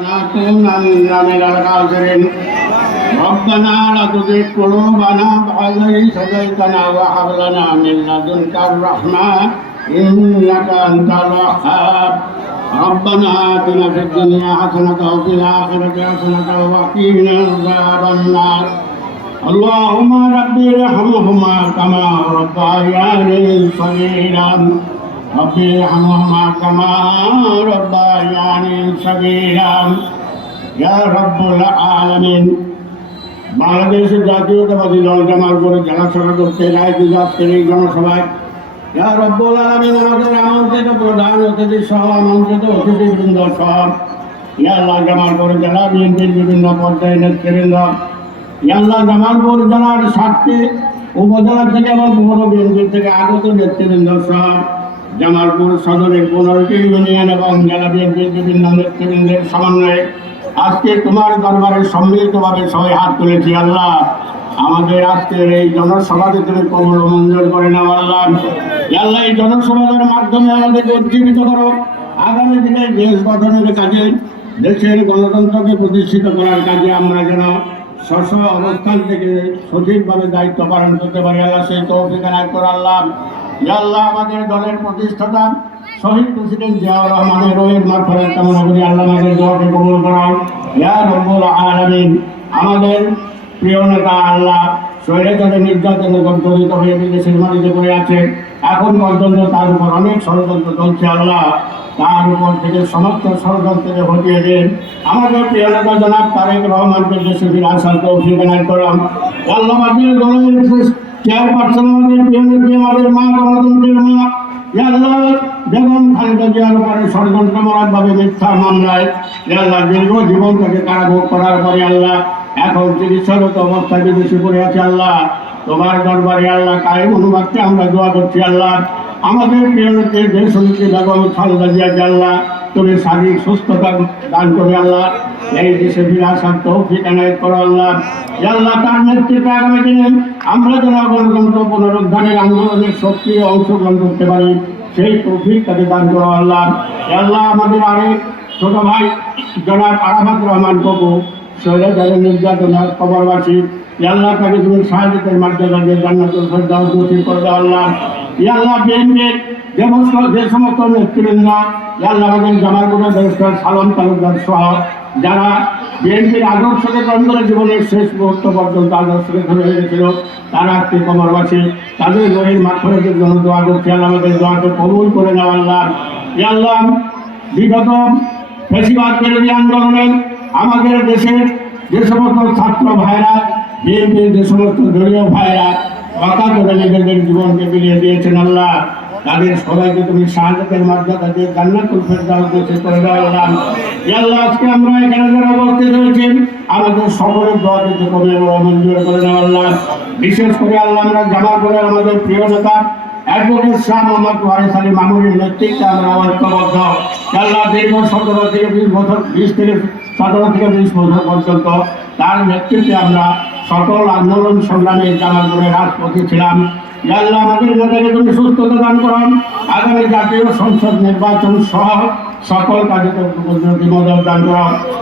لنكونن من الخاسرين ربنا لا تزغ قلوبنا بعد إذ هديتنا وهب لنا من لدنك الرحمة إنك أنت الوهاب ربنا آتنا في الدنيا حسنة وفي الآخرة حسنة وقنا عذاب النار اللهم رب ارحمهما كما ربياني صغيرا رب ارحمهما كما ربياني صغيرا يا رب العالمين বাংলাদেশের জাতীয়তাবাদী দল জামাল করে জনসভা করতে রায়পুর আজকের এই জনসভায় ইয়া রব্বুল আলামিন আমাদের আমন্ত্রিত প্রধান অতিথি সহ আমন্ত্রিত অতিথিবৃন্দ সহ ইয়া আল্লাহ জামালপুর জেলা বিএনপির বিভিন্ন পর্যায়ে নেতৃবৃন্দ ইয়া আল্লাহ জামালপুর জেলার সাতটি উপজেলা থেকে এবং পৌর বিএনপি থেকে আগত নেতৃবৃন্দ সহ জামালপুর সদরের পনেরোটি ইউনিয়ন এবং জেলা বিএনপির বিভিন্ন নেতৃবৃন্দের সমন্বয়ে আজকে তোমার দরবারে সম্মিলিতভাবে সবাই হাত তুলেছি, আল্লাহ। আমাদের আজকের এই জনসভাতে তুমি কবল মঞ্জুর করে নাও, আল্লাহ। আল্লাহ, এই জনসভার মাধ্যমে আমাদেরকে উজ্জীবিত করো। আগামী দিনে দেশ গঠনের কাজে, দেশের গণতন্ত্রকে প্রতিষ্ঠিত করার কাজে আমরা যেন স্ব অবস্থান থেকে সঠিকভাবে দায়িত্ব পালন করতে পারি, আল্লাহ। সেই তৌফিক আনায় করে, আল্লাহ। আল্লাহ, আমাদের দলের প্রতিষ্ঠাতা শহীদ প্রেসিডেন্ট জিয়াউর রহমানের রোহের মারফত কামনা করি, আল্লাহ আমাদের দোয়াকে কবুল করাও। ইয়া রব্বুল আলামিন, আমাদের প্রিয় নেতা আল্লাহ স্বৈরাচারে নির্যাতনে গন্তরিত হয়ে বিদেশের মাটিতে পড়ে আছে। এখন পর্যন্ত তার উপর অনেক ষড়যন্ত্র চলছে আল্লাহ। তার উপর থেকে সমস্ত ষড়যন্ত্রকে হটিয়ে দেন। আমাদের প্রিয় নেতা জনাব তারেক রহমানকে দেশে ফিরে আসার তৌফিক এনায়ত করলাম। আল্লাহ আমাদের দলের চেয়ারপারসন আমাদের প্রিয় মিথ্যা মামলায় আল্লাহ দীর্ঘ জীবন থেকে কারাভোগ করার পরে আল্লাহ এখন চিকিৎসাগত অবস্থায় বিদেশে পড়ে আছে আল্লাহ। তোমার দরবারে আল্লাহ কায়েম অনুবাদকে আমরা দোয়া করছি আল্লাহ। আমাদের প্রিয় নেত্রী দেশ বেগম খালেদা জিয়াকে আল্লাহ, তুমি শারীরিক সুস্থতা দান করে আল্লাহ। এই দেশে ফিরে আসার তৌফিক এনায়ত করো আল্লাহ। আল্লাহ তার নেতৃত্বে আগামী দিনে আমরা যেন গণতন্ত্র পুনরুদ্ধারের আন্দোলনের সক্রিয় অংশগ্রহণ করতে পারি, সেই তৌফিক তাকে দান করো আল্লাহ। আল্লাহ, আমাদের আরেক ছোট ভাই জনাব আরাফাত রহমান কবু শৈলাচারের নির্যাতনার খবরবাসী আল্লাহ, তাকে তুমি সাহায্যের মাধ্যমে জান্নাতুল ফেরদাউস নসিব করে আল্লাহ। বিএনপির যে সমস্ত যে সমস্ত তালুকদার সহ যারা বিএনপির আদর্শকে করে জীবনের শেষ মুহূর্ত পর্যন্ত আদর্শকে ধরে রেখেছিল, তারা আজকে কমরবাসী। তাদের গরিব মাঠের জন্য দোয়া করছে আল্লাহ আমাদের দোয়াকে কবুল করে নাও আল্লাহ। আল্লাহ, বিগত বেশিরভাগ বিরোধী আন্দোলনে আমাদের দেশের যে সমস্ত ছাত্র ভাইরা বিএনপির যে সমস্ত দলীয় ভাইরা কথা করে নিজেদের জীবনকে বিলিয়ে দিয়েছেন আল্লাহ। তাদের সবাইকে তুমি সাহায্যের মাধ্যমে তাদের জান্নাতুল করে আজকে আমরা এখানে যারা আমাদের দোয়া মঞ্জুর করে বিশেষ করে আল্লাহ, আমরা জামা করে আমাদের প্রিয় নেতা আমরা সতেরো থেকে বিশ বছর, বিশ থেকে সতেরো থেকে বিশ বছর পর্যন্ত তার নেতৃত্বে আমরা সকল আন্দোলন সংগ্রামে জামালপুরে রাজপথে ছিলাম। আল্লাহ আমাদের নেতাকে তুমি সুস্থতা দান করান। আগামী জাতীয় সংসদ নির্বাচন সহ সকল কাজে মদত দান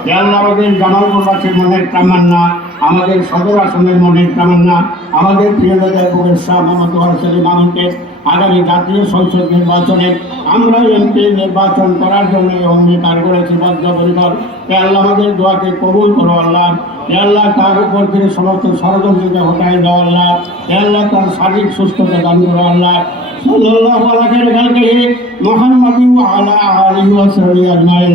ইয়া আল্লাহ আমাদের জামালপুরবাসীর মনের কামান্না আমাদের সদর আসনের মনের কামান্না আমাদের প্রিয় নেতা বুকের শাহ মোহাম্মদ ওয়ারিস আলী মামুনকে আগামী জাতীয় সংসদ নির্বাচনে আমরা এমপি নির্বাচন করার জন্য অঙ্গীকার করেছি বদ্ধপরিকর এ আল্লাহ, আমাদের দোয়াকে কবুল করো, আল্লাহ। এ আল্লাহ, তার উপর থেকে সমস্ত ষড়যন্ত্রকে হটাই দাও, আল্লাহ। এ আল্লাহ, তার শারীরিক সুস্থতা দান করো, আল্লাহ। সাল্লাল্লাহু আলাইহি খালকিহি মুহাম্মাদি আলা আলিহি ওয়া আজমাইন।